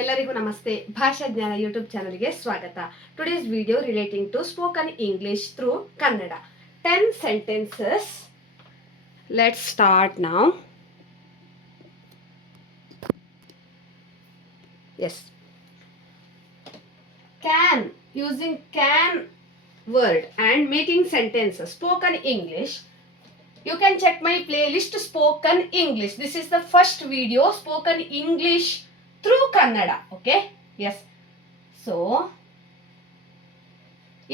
ಎಲ್ಲರಿಗೂ ನಮಸ್ತೆ. ಭಾಷಾ ಜ್ಞಾನ ಯೂಟ್ಯೂಬ್ ಚಾನಲ್ಗೆ ಸ್ವಾಗತ. Today's video relating to spoken English through Kannada. 10 sentences. Let's start now. Yes. Can, using can word and making sentences. Spoken English. You can check my playlist Spoken English. This is the first video Spoken English through Kannada. Okay? Yes. So,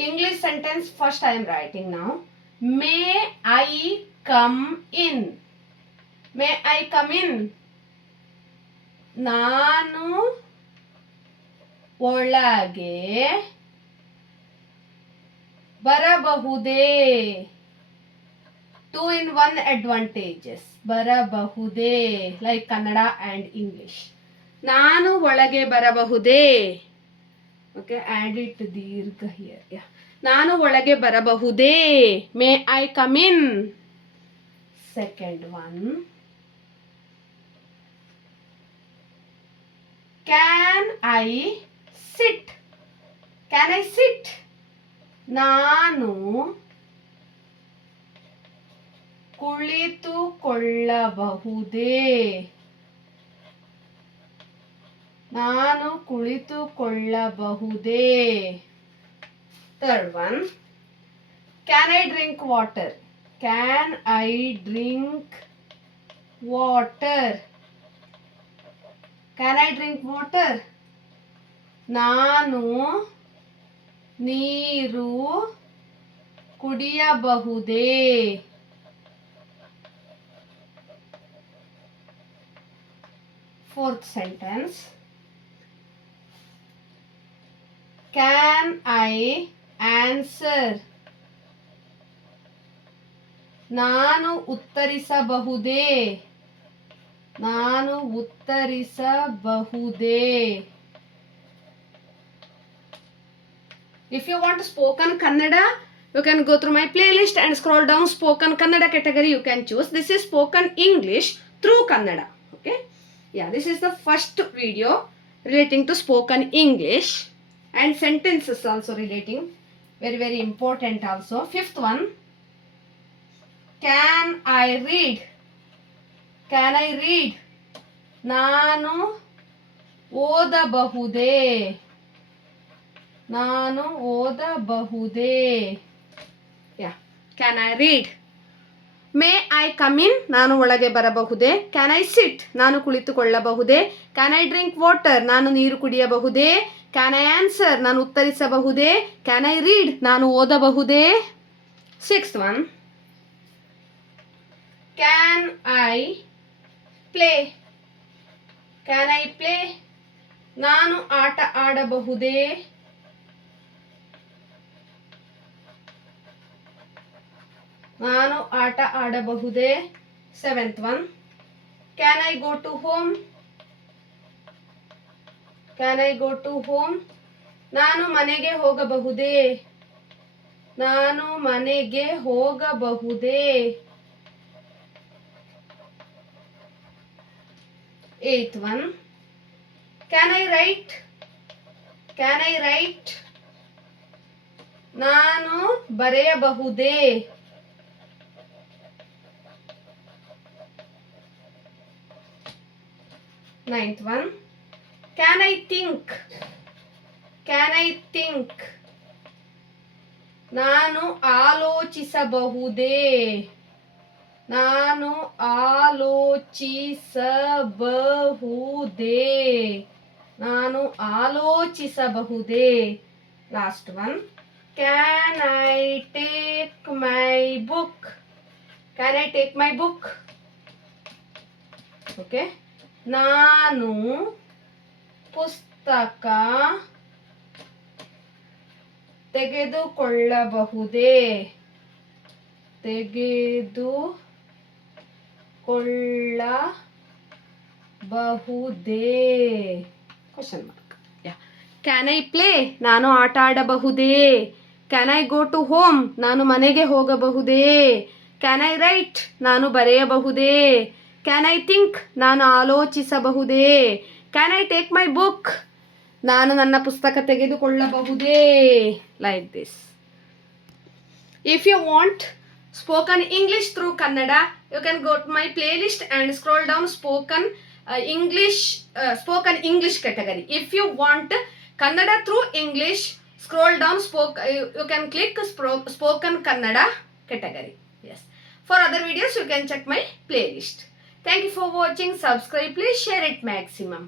English sentence first I am writing now. May I come in? May I come in? ನಾನು ಒಳಗೆ ಬರಬಹುದೇ? 2 in 1 advantages. ಬರಬಹುದೇ, like Kannada and English. ನಾನು ಒಳಗೆ ಬರಬಹುದೇ? Okay, add it ದೀರ್ಘ here. Yeah. ನಾನು ಒಳಗೆ ಬರಬಹುದೇ? May I come in? Second one. Can I sit? Can I sit? ನಾನು ಕುಳಿತುಕೊಳ್ಳಬಹುದೇ? ನಾನು ಕುಳಿತುಕೊಳ್ಳಬಹುದೇ? Third one. Can I drink water? Can I drink water? Can I drink water? ನಾನು ನೀರು ಕುಡಿಯಬಹುದೇ? Fourth sentence. Can I answer? ನಾನು ಉತ್ತರಿಸಬಹುದೇ? ನಾನು ಉತ್ತರಿಸಬಹುದೇ? If you want spoken Kannada, you can go through my playlist and scroll down spoken Kannada category you can choose. This is spoken English through Kannada. Okay? Yeah, this is the first video relating to spoken English and sentences also relating. Very important also. Fifth one. Can I read? Can I read? ನಾನು ಓದಬಹುದೇ? ನಾನು ಓದಬಹುದೇ? Yeah. Can I read? May I come in? ನಾನು ಒಳಗೆ ಬರಬಹುದೇ? Can I sit? ನಾನು ಕುಳಿತುಕೊಳ್ಳಬಹುದೇ? Can I drink water? ನಾನು ನೀರು ಕುಡಿಯಬಹುದೇ? Can I answer? ನಾನು ಉತ್ತರಿಸಬಹುದೇ? Can I read? ನಾನು ಓದಬಹುದೇ? Sixth one. Can I play? Can I play? ನಾನು ಆಟ ಆಡಬಹುದೇ? ನಾನು ಆಟ ಆಡಬಹುದೇ? Seventh one. Can I go to home? Can I go to home? ನಾನು ಮನೆಗೆ ಹೋಗಬಹುದೇ? ನಾನು ಮನೆಗೆ ಹೋಗಬಹುದೇ? Eighth one. Can I write? Can I write? ನಾನು ಬರೆಯಬಹುದೇ? Ninth one. Can I think? Can I think? ನಾನು ಆಲೋಚಿಸಬಹುದೇ? ನಾನು ಆಲೋಚಿಸಬಹುದೇ? ನಾನು ಆಲೋಚಿಸಬಹುದೇ? Last one. Can I take my book? Can I take my book? Okay. ನಾನು ಪುಸ್ತಕ ತೆಗೆದುಕೊಳ್ಳಬಹುದೇ? ತೆಗೆದುಕೊಳ್ಳಬಹುದೇ? Question mark. Yeah. Can I play? ನಾನು ಆಟ ಆಡಬಹುದೇ? Can I go to home? ನಾನು ಮನೆಗೆ ಹೋಗಬಹುದೇ? Can I write? ನಾನು ಬರೆಯಬಹುದೇ? Can I think? ನಾನು ಆಲೋಚಿಸಬಹುದೇ? Can I take my book? ನಾನು ನನ್ನ ಪುಸ್ತಕ ತೆಗೆದುಕೊಳ್ಳಬಹುದೇ? Like this. If you want spoken English through Kannada, you can go to my playlist and scroll down spoken English category. If you want Kannada through English, scroll down you can click spoken Kannada category. Yes. For other videos, you can check my playlist. Thank you for watching. Subscribe. Please share it maximum.